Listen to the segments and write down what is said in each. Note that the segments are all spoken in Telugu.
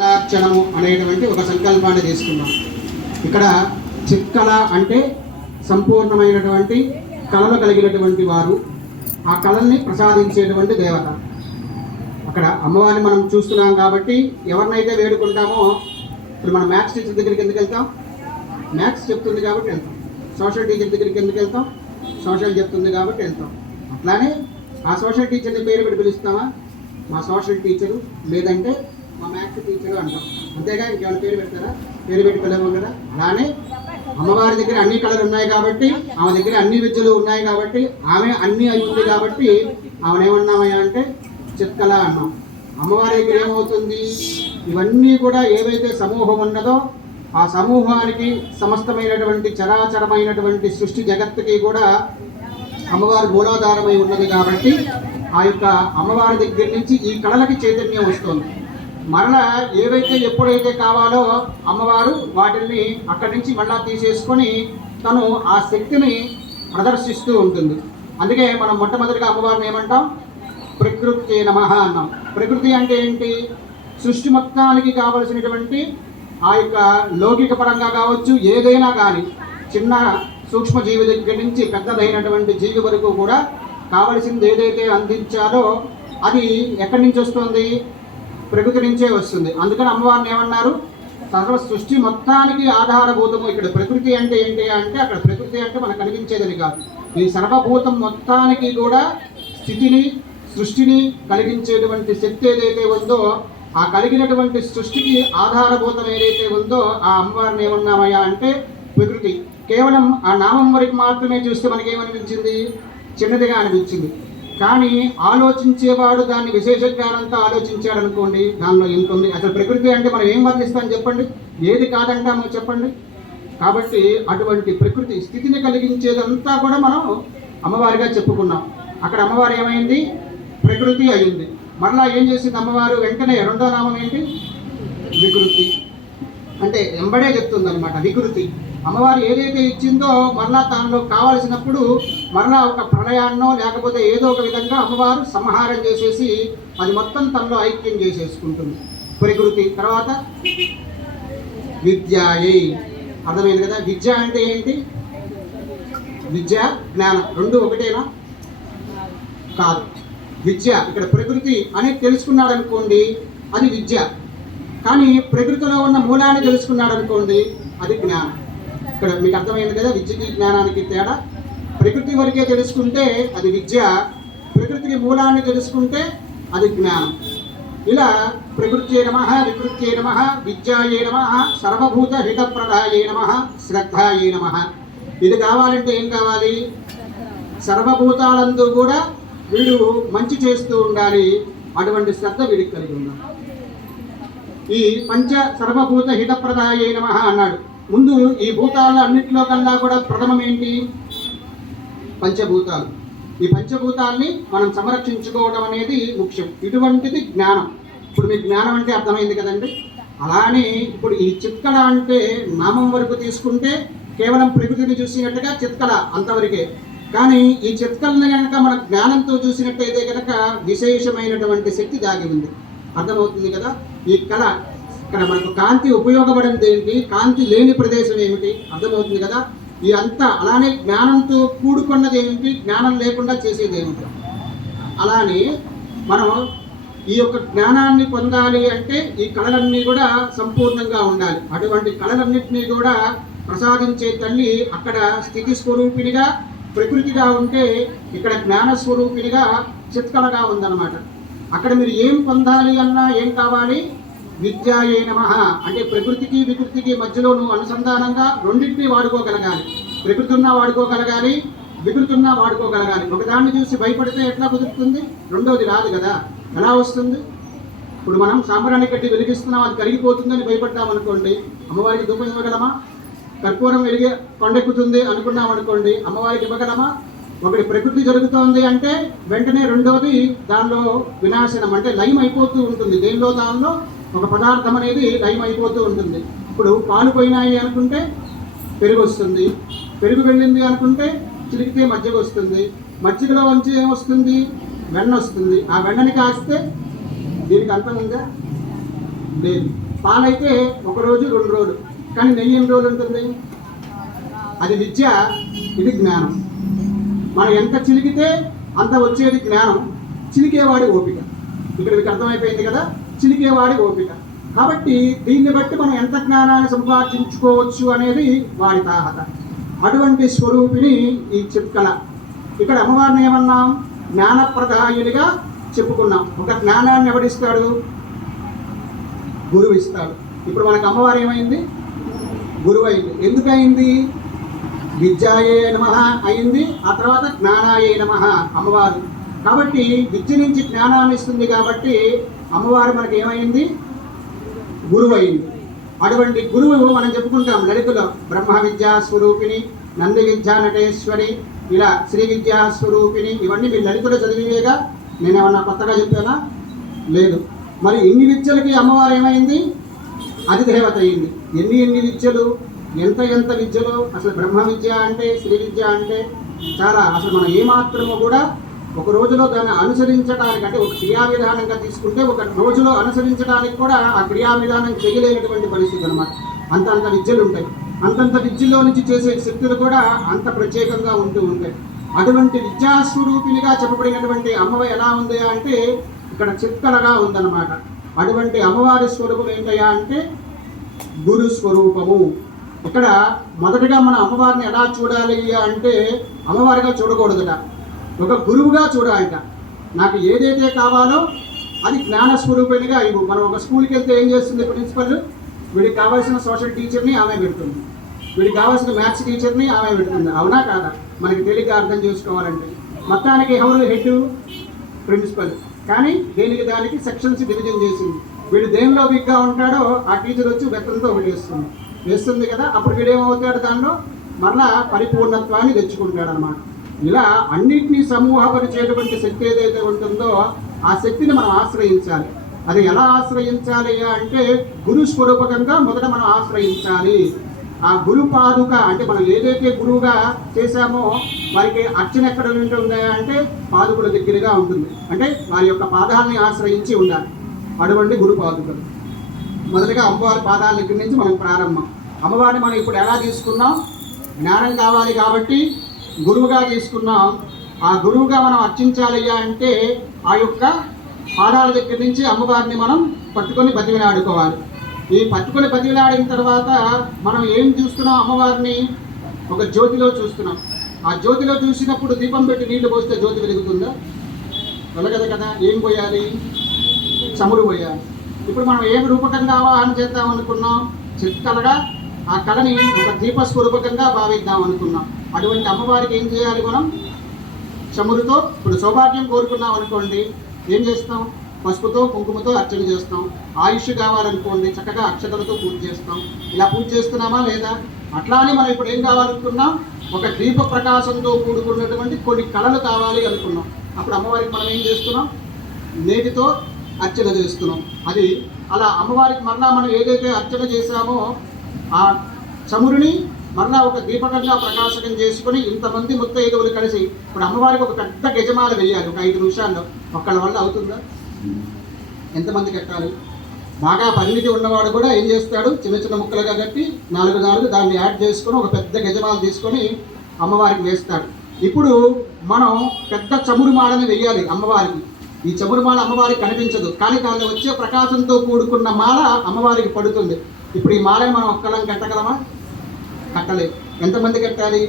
కళాక్షణము అనేటువంటి ఒక సంకల్పాన్ని తీసుకున్నాం. ఇక్కడ చిత్కళ అంటే సంపూర్ణమైనటువంటి కళలు కలిగినటువంటి వారు, ఆ కళల్ని ప్రసాదించేటువంటి దేవత. అక్కడ అమ్మవారిని మనం చూస్తున్నాం కాబట్టి ఎవరినైతే వేడుకుంటామో, ఇప్పుడు మనం మ్యాథ్స్ టీచర్ దగ్గరికి ఎందుకు వెళ్తాం? మ్యాథ్స్ చెప్తుంది కాబట్టి వెళ్తాం. సోషల్ టీచర్ దగ్గరికి ఎందుకు వెళ్తాం? సోషల్ చెప్తుంది కాబట్టి వెళ్తాం. అట్లానే ఆ సోషల్ టీచర్ని పేరు పెట్టి పిలుస్తామా? మా సోషల్ టీచరు, లేదంటే మా మ్యాథ్స్ టీచరు అంటాం. అంతేగా, ఇంకేమైనా పేరు పెడతారా? పేరు పెట్టి పిలవం కదా. అలానే అమ్మవారి దగ్గర అన్ని కళలు ఉన్నాయి కాబట్టి, ఆమె దగ్గర అన్ని విద్యలు ఉన్నాయి కాబట్టి, ఆమె అన్ని అయి ఉంది కాబట్టి ఆమెను ఏమన్నామయ్యా అంటే చిత్కళ అన్నాం. అమ్మవారి దగ్గర ఏమవుతుంది? ఇవన్నీ కూడా ఏవైతే సమూహం ఉన్నదో ఆ సమూహానికి సమస్తమైనటువంటి చరాచరమైనటువంటి సృష్టి జగత్తుకి కూడా అమ్మవారి మూలాధారమై ఉన్నది కాబట్టి ఆ యొక్క అమ్మవారి దగ్గర నుంచి ఈ కళలకి చైతన్యం వస్తుంది. మరలా ఏవైతే ఎప్పుడైతే కావాలో అమ్మవారు వాటిని అక్కడి నుంచి మళ్ళా తీసేసుకొని తను ఆ శక్తిని ప్రదర్శిస్తూ ఉంటుంది. అందుకే మనం మొట్టమొదటిగా అమ్మవారిని ఏమంటాం? ప్రకృతి నమః అన్నాం. ప్రకృతి అంటే ఏంటి? సృష్టి మొత్తానికి కావలసినటువంటి ఆ యొక్క లౌకిక పరంగా కావచ్చు, ఏదైనా కానీ చిన్న సూక్ష్మజీవి దగ్గర నుంచి పెద్దదైనటువంటి జీవి వరకు కూడా కావలసింది ఏదైతే అందించాలో అది ఎక్కడి నుంచి వస్తుంది? ప్రకృతి నుంచే వస్తుంది. అందుకని అమ్మవారిని ఏమన్నారు? సర్వ సృష్టి మొత్తానికి ఆధారభూతము. ఇక్కడ ప్రకృతి అంటే ఏంటి అంటే, అక్కడ ప్రకృతి అంటే మనకు కనిపించేదని కాదు, ఈ సర్వభూతం మొత్తానికి కూడా స్థితిని సృష్టిని కలిగించేటువంటి శక్తి ఏదైతే ఉందో, ఆ కలిగినటువంటి సృష్టికి ఆధారభూతం ఏదైతే ఉందో ఆ అమ్మవారిని ఏమన్నామయ్యా అంటే ప్రకృతి. కేవలం ఆ నామం వరకు మాత్రమే చూస్తే మనకేమనిపించింది? చిన్నదిగా అనిపించింది. కానీ ఆలోచించేవాడు దాన్ని విశేష జ్ఞానంతో ఆలోచించాడు అనుకోండి, దానిలో ఎంత ఉంది. అసలు ప్రకృతి అంటే మనం ఏం వర్ణిస్తాం చెప్పండి? ఏది కాదంటామో చెప్పండి? కాబట్టి అటువంటి ప్రకృతి స్థితిని కలిగించేదంతా కూడా మనం అమ్మవారిగా చెప్పుకున్నాం. అక్కడ అమ్మవారు ఏమైంది? ప్రకృతి అయింది. మరలా ఏం చేసింది అమ్మవారు? వెంటనే రెండో నామం ఏంటి? వికృతి. అంటే ఎంబడే చెప్తుంది అనమాట వికృతి. అమ్మవారు ఏదైతే ఇచ్చిందో మరలా దానిలో కావలసినప్పుడు మరలా ఒక ప్రళయాన్నో లేకపోతే ఏదో ఒక విధంగా అమ్మవారు సంహారం చేసేసి అది మొత్తం తనలో ఐక్యం చేసేసుకుంటుంది. ప్రకృతి తర్వాత విద్యాయే. అర్థమైంది కదా? విద్య అంటే ఏంటి? విద్య జ్ఞానం రెండు ఒకటేనా? కాదు. విద్య ఇక్కడ ప్రకృతి అనేది తెలుసుకున్నాడు అనుకోండి, అది విద్య. కానీ ప్రకృతిలో ఉన్న మూలాన్ని తెలుసుకున్నాడు అనుకోండి, అది జ్ఞానం. ఇక్కడ మీకు అర్థమైంది కదా విద్యకి జ్ఞానానికి తేడా? ప్రకృతి వరకే తెలుసుకుంటే అది విద్య, ప్రకృతికి మూలాన్ని తెలుసుకుంటే అది జ్ఞానం. ఇలా ప్రకృత్యై నమః, వికృత్యై నమః, విద్యాయై నమః, సర్వభూత హితప్రదాయై నమః, శ్రద్ధాయై నమః. ఇది కావాలంటే ఏం కావాలి? సర్వభూతాలందు కూడా వీడు మంచి చేస్తూ ఉండాలి, అటువంటి శ్రద్ధ వీడికి కలిగి ఉండాలి. ఈ పంచ సర్వభూత హితప్రదాయై నమః అన్నాడు. ముందు ఈ భూతాల అన్నింటిలో కన్నా కూడా ప్రథమం ఏంటి? పంచభూతాలు. ఈ పంచభూతాల్ని మనం సంరక్షించుకోవడం అనేది ముఖ్యం. ఇటువంటిది జ్ఞానం. ఇప్పుడు మీకు జ్ఞానం అంటే అర్థమైంది కదండి. అలానే ఇప్పుడు ఈ చిత్కళ అంటే నామం వరకు తీసుకుంటే కేవలం ప్రకృతిని చూసినట్టుగా చిత్కళ అంతవరకే. కానీ ఈ చిత్కళని కనుక మన జ్ఞానంతో చూసినట్టయితే కనుక విశేషమైనటువంటి శక్తి దాగి ఉంది. అర్థమవుతుంది కదా? ఈ కళ ఇక్కడ మనకు కాంతి ఉపయోగపడింది ఏంటి? కాంతి లేని ప్రదేశం ఏమిటి? అర్థమవుతుంది కదా? ఈ అంతా అలానే జ్ఞానంతో కూడుకున్నది ఏమిటి? జ్ఞానం లేకుండా చేసేది ఏమిటి? అలానే మనం ఈ యొక్క జ్ఞానాన్ని పొందాలి అంటే ఈ కళలన్నీ కూడా సంపూర్ణంగా ఉండాలి. అటువంటి కళలన్నింటినీ కూడా ప్రసాదించే తల్లి అక్కడ స్థితి స్వరూపిణిగా ప్రకృతిగా ఉంటే, ఇక్కడ జ్ఞానస్వరూపిణిగా చిత్కళగా ఉందన్నమాట. అక్కడ మీరు ఏం పొందాలి అన్నా ఏం కావాలి? విద్యాయై నమః అంటే ప్రకృతికి వికృతికి మధ్యలో నువ్వు అనుసంధానంగా రెండింటినీ వాడుకోగలగాలి. ప్రకృతి ఉన్నా వాడుకోగలగాలి, వికృతి ఉన్నా వాడుకోగలగాలి. ఒకదాన్ని చూసి భయపడితే ఎట్లా కుదురుతుంది? రెండోది రాదు కదా. ఎలా వస్తుంది? ఇప్పుడు మనం సాంబ్రాణి కట్టి వెలిగిస్తున్నాం, అది కరిగిపోతుందని భయపడ్డాం అనుకోండి, అమ్మవారికి ధూపం ఇవ్వగలమా? కర్పూరం వెలిగి కొండెక్కుతుంది అనుకున్నాం అనుకోండి, అమ్మవారికి ఇవ్వగలమా? ఒకటి ప్రకృతి జరుగుతోంది అంటే వెంటనే రెండోది దానిలో వినాశనం అంటే లయం అయిపోతూ ఉంటుంది. దేనిలో దానిలో ఒక పదార్థం అనేది లయం అయిపోతూ ఉంటుంది. ఇప్పుడు పాలు పోయినాయి అనుకుంటే పెరుగు వస్తుంది, పెరుగు వెళ్ళింది అనుకుంటే చిలికితే మజ్జిగ వస్తుంది, మజ్జిగలో వంచి ఏమొస్తుంది? వెన్న వస్తుంది. ఆ వెన్నని కాస్తే దీనికి అంతం ఉందా? లేదు. పాలైతే 1 రోజు 2 రోజులు, కానీ నెయ్యి ఎన్ని రోజులు ఉంటుంది? అది విద్య, ఇది జ్ఞానం. మనం ఎంత చిలికితే అంత వచ్చేది జ్ఞానం, చిలికేవాడి ఓపిక. ఇక్కడ మీకు అర్థమైపోయింది కదా, చిలికేవాడి ఓపిక. కాబట్టి దీన్ని బట్టి మనం ఎంత జ్ఞానాన్ని సంపాదించుకోవచ్చు అనేది వాడి తాహత. అటువంటి స్వరూపిణి ఈ చిత్కళ. ఇక్కడ అమ్మవారిని ఏమన్నాం? జ్ఞానప్రదాయునిగా చెప్పుకున్నాం. ఒక జ్ఞానాన్ని ఎవరిస్తాడు? గురువు ఇస్తాడు. ఇప్పుడు మనకు అమ్మవారు ఏమైంది? గురువు అయింది. ఎందుకయింది? విద్యాయే నమః అయింది, ఆ తర్వాత జ్ఞానాయే నమః అమ్మవారు. కాబట్టి విద్య నుంచి జ్ఞానాన్ని ఇస్తుంది కాబట్టి అమ్మవారు మనకి ఏమైంది? గురువు అయింది. అటువంటి గురువు మనం చెప్పుకుంటాం లలితలో బ్రహ్మ విద్యా స్వరూపిణి, నంది విద్యా నటేశ్వరి, ఇలా శ్రీ విద్యా స్వరూపిణి. ఇవన్నీ మీరు లలితలో చదివేగా, నేనేమన్నా కొత్తగా చెప్పానా? లేదు. మరి ఇన్ని విద్యలకి అమ్మవారు ఏమైంది? అధిదేవత అయింది. ఎన్ని విద్యలు, ఎంత విద్యలు. అసలు బ్రహ్మ విద్య అంటే, శ్రీ విద్య అంటే చాలా, అసలు మనం ఏమాత్రమో కూడా ఒక రోజులో దాన్ని అనుసరించడానికి, అంటే ఒక క్రియా విధానంగా తీసుకుంటే ఒక రోజులో అనుసరించడానికి కూడా ఆ క్రియా విధానం చేయలేనటువంటి పరిస్థితి అనమాట. అంత విద్యలు ఉంటాయి. అంతంత విద్యలో నుంచి చేసే శక్తులు కూడా అంత ప్రత్యేకంగా ఉంటూ ఉంటాయి. అటువంటి విద్యాస్వరూపినిగా చెప్పబడినటువంటి అమ్మవారు ఎలా ఉంది అంటే ఇక్కడ చిత్కళగా ఉందన్నమాట. అటువంటి అమ్మవారి స్వరూపం ఏంటయ్యా అంటే గురు స్వరూపము. ఇక్కడ మొదటగా మన అమ్మవారిని ఎలా చూడాలి అంటే అమ్మవారిగా చూడకూడదుట, ఒక గురువుగా చూడాలిట. నాకు ఏదైతే కావాలో అది జ్ఞానస్వరూపిణిగా ఇవ్వు. మనం ఒక స్కూల్కి వెళ్తే ఏం చేస్తుంది ప్రిన్సిపల్? వీడికి కావాల్సిన సోషల్ టీచర్ని ఆమె పెడుతుంది, వీడికి కావాల్సిన మ్యాథ్స్ టీచర్ని ఆమె పెడుతుంది. అవునా కాదా? మనకి తేలిక అర్థం చేసుకోవాలంటే మొత్తానికి ఎవరు హెడ్? ప్రిన్సిపల్. కానీ దేనికి దానికి సెక్షన్స్ డివిజన్ చేసింది. వీడు దేనిలో వీక్గా ఉంటాడో ఆ టీచర్ వచ్చి వెతంతో ఒకటి వేస్తుంది కదా. అప్పుడు వీడేమవుతాడు? దానిలో మరలా పరిపూర్ణత్వాన్ని తెచ్చుకుంటాడు అనమాట. ఇలా అన్నిటినీ సమూహపరిచేటువంటి శక్తి ఏదైతే ఉంటుందో ఆ శక్తిని మనం ఆశ్రయించాలి. అది ఎలా ఆశ్రయించాలి అంటే గురు స్వరూపకంగా మొదట మనం ఆశ్రయించాలి. ఆ గురు పాదుక అంటే మనం ఏదైతే గురువుగా చేశామో వారికి అర్చన ఎక్కడ ఉంటుంది అంటే పాదుకుల దగ్గరగా ఉంటుంది. అంటే వారి యొక్క పాదాలని ఆశ్రయించి ఉండాలి. అటువంటి గురు పాదుకలు. మొదటిగా అమ్మవారి పాదాల దగ్గర నుంచి మనం ప్రారంభం. అమ్మవారిని మనం ఇప్పుడు ఎలా తీసుకున్నాం? జ్ఞానం కావాలి కాబట్టి గురువుగా తీసుకున్నాం. ఆ గురువుగా మనం అర్చించాలి అంటే ఆ యొక్క పాదాల దగ్గర నుంచి అమ్మవారిని మనం పట్టుకొని బతిమిలాడుకోవాలి. ఈ పట్టుకొని బతిమిలాడిన తర్వాత మనం ఏం చూస్తున్నాం? అమ్మవారిని ఒక జ్యోతిలో చూస్తున్నాం. ఆ జ్యోతిలో చూసినప్పుడు దీపం పెట్టి నీళ్లు పోస్తే జ్యోతి వెలుగుతుందా? వెలగదు కదా. ఏం పోయాలి? చమురు పోయాలి. ఇప్పుడు మనం ఏం రూపకంగా ఆవాహన చేద్దాం అనుకున్నాం? చిత్కళగా ఆ కళని ఒక దీపస్వరూపకంగా భావిద్దాం అనుకున్నాం. అటువంటి అమ్మవారికి ఏం చేయాలి? మనం చమురుతో, ఇప్పుడు సౌభాగ్యం కోరుకున్నాం అనుకోండి, ఏం చేస్తాం? పసుపుతో కుంకుమతో అర్చన చేస్తాం. ఆయుష్ కావాలనుకోండి, చక్కగా అక్షతలతో పూజ చేస్తాం. ఇలా పూజ చేస్తున్నామా లేదా? అట్లానే మనం ఇప్పుడు ఏం కావాలనుకున్నాం? ఒక దీప ప్రకాశంతో కూడుకున్నటువంటి కొన్ని కళలు కావాలి అనుకున్నాం. అప్పుడు అమ్మవారికి మనం ఏం చేస్తున్నాం? నేటితో అర్చన చేస్తున్నాం. అది అలా అమ్మవారికి మరలా మనం ఏదైతే అర్చన చేశామో ఆ చమురుని మరలా ఒక దీపకంగా ప్రకాశకం చేసుకుని ఇంతమంది ముత్తైదువులు కలిసి ఇప్పుడు అమ్మవారికి ఒక పెద్ద గజమాల వేయాలి. ఒక 5 నిమిషాల్లో ఒక్కళ్ళ వల్ల అవుతుందా? ఎంతమంది కట్టాలి? బాగా పరిణితి ఉన్నవాడు కూడా ఏం చేస్తాడు? చిన్న చిన్న ముక్కలుగా కట్టి 4 దాన్ని యాడ్ చేసుకొని ఒక పెద్ద గజమాల తీసుకొని అమ్మవారికి వేస్తాడు. ఇప్పుడు మనం పెద్ద చమురు మాలని వేయాలి అమ్మవారికి. ఈ చమురు మాల అమ్మవారికి కనిపించదు, కానీ దానిలో వచ్చే ప్రకాశంతో కూడుకున్న మాల అమ్మవారికి పడుతుంది. ఇప్పుడు ఈ మాలని మనం ఒక్కళ్ళం కట్టగలమా? కట్టలేదు. ఎంతమంది కట్టాలి?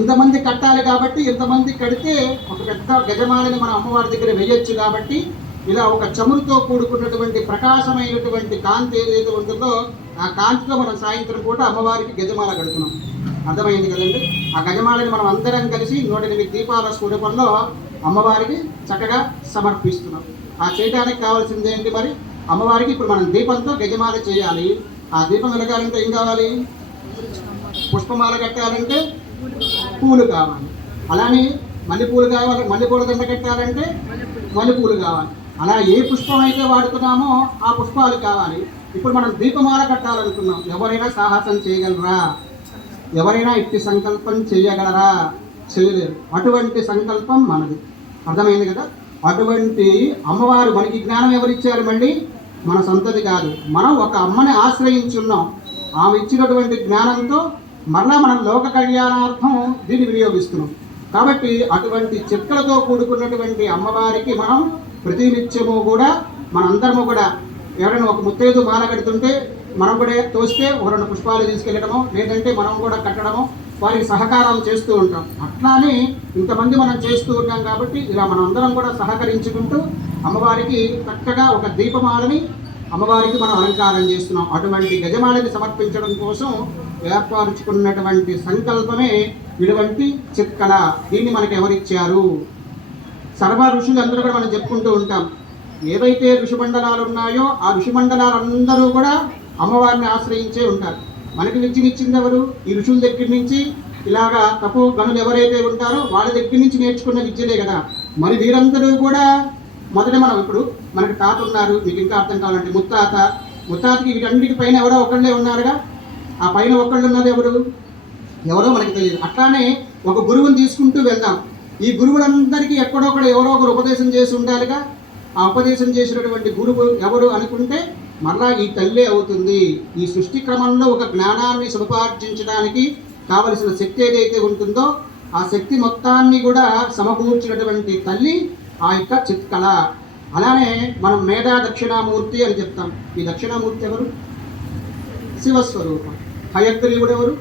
ఇంతమంది కట్టాలి. కాబట్టి ఇంతమంది కడితే ఒక పెద్ద గజమాలని మనం అమ్మవారి దగ్గర వేయొచ్చు. కాబట్టి ఇలా ఒక చమురుతో కూడుకున్నటువంటి ప్రకాశమైనటువంటి కాంతి ఏదైతే ఉంటుందో ఆ కాంతితో మనం సాయంత్రం పూట అమ్మవారికి గజమాల కడుతున్నాం. అర్థమైంది కదండి? ఆ గజమాలని మనం అందరం కలిసి 108 దీపాల స్వరూపంలో అమ్మవారికి చక్కగా సమర్పిస్తున్నాం. ఆ చేయడానికి కావాల్సింది ఏంటి మరి? అమ్మవారికి ఇప్పుడు మనం దీపంతో గజమాల చేయాలి. ఆ దీపం వెలగాలంటే ఏం కావాలి? పుష్పమాల కట్టాలంటే పూలు కావాలి. అలానే మల్లెపూలు కావాలి. మల్లెపూల దండ కట్టాలంటే మల్లెపూలు కావాలి. అలా ఏ పుష్పం అయితే వాడుతున్నామో ఆ పుష్పాలు కావాలి. ఇప్పుడు మనం దీపమాల కట్టాలనుకున్నాం. ఎవరైనా సాహసం చేయగలరా? ఎవరైనా ఇట్టి సంకల్పం చేయగలరా? చేయలేరు. అటువంటి సంకల్పం మనది. అర్థమైంది కదా? అటువంటి అమ్మవారు మనకి జ్ఞానం ఎవరిచ్చారు? మళ్ళీ మన సొంతది కాదు. మనం ఒక అమ్మని ఆశ్రయించున్నాం. ఆమె ఇచ్చినటువంటి జ్ఞానంతో మరలా మనం లోక కళ్యాణార్థం దీన్ని వినియోగిస్తున్నాం. కాబట్టి అటువంటి చిక్కలతో కూడుకున్నటువంటి అమ్మవారికి మనం ప్రతినిత్యము కూడా మనందరము కూడా ఎవరైనా ఒక ముత్తైదు మాల కడుతుంటే మనం కూడా తోస్తే ఒక 2 పుష్పాలు తీసుకెళ్ళడము, లేదంటే మనం కూడా కట్టడము, వారికి సహకారం చేస్తూ ఉంటాం. అట్లానే ఇంతమంది మనం చేస్తూ ఉంటాం కాబట్టి ఇలా మనం అందరం కూడా సహకరించుకుంటూ అమ్మవారికి చక్కగా ఒక దీపమాలని అమ్మవారికి మనం అలంకారం చేస్తున్నాం. అటువంటి గజమాలని సమర్పించడం కోసం ఏర్పరచుకున్నటువంటి సంకల్పమే ఇటువంటి చిత్కళ. దీన్ని మనకు ఎవరిచ్చారు? సర్వ ఋషులు అందరూ కూడా మనం చెప్పుకుంటూ ఉంటాం. ఏవైతే ఋషిమండలాలు ఉన్నాయో ఆ ఋషిమండలాలందరూ కూడా అమ్మవారిని ఆశ్రయించే ఉంటారు. మనకి విద్యనిచ్చింది ఎవరు? ఈ ఋషుల దగ్గర నుంచి ఇలాగా తపో గనులు ఎవరైతే ఉంటారో వాళ్ళ దగ్గర నుంచి నేర్చుకున్న విద్యలే కదా. మరి వీరందరూ కూడా మొదట మనం ఇప్పుడు మనకి తాత ఉన్నారు, మీకు ఇంకా అర్థం కావాలంటే ముత్తాతకి వీటన్నిటి పైన ఎవరో ఒకళ్ళే ఉన్నారుగా. ఆ పైన ఒకళ్ళు ఉన్నది ఎవరో మనకి తెలియదు. అట్లానే ఒక గురువుని తీసుకుంటూ వెళ్దాం. ఈ గురువులందరికీ ఎక్కడొక్కడ ఎవరో ఒకరు ఉపదేశం చేసి ఉండాలిగా. ఆ ఉపదేశం చేసినటువంటి గురువు ఎవరు అనుకుంటే మరలా ఈ తల్లే అవుతుంది. ఈ సృష్టి క్రమంలో ఒక జ్ఞానాన్ని సముపార్జించడానికి కావలసిన శక్తి ఏదైతే ఉంటుందో ఆ శక్తి మొత్తాన్ని కూడా సమకూర్చినటువంటి తల్లి ఆ యొక్క చిత్కళ. అలానే మనం మేధా దక్షిణామూర్తి అని చెప్తాం. ఈ దక్షిణామూర్తి ఎవరు? శివస్వరూపం. హయగ్రీవుడు ఎవరు?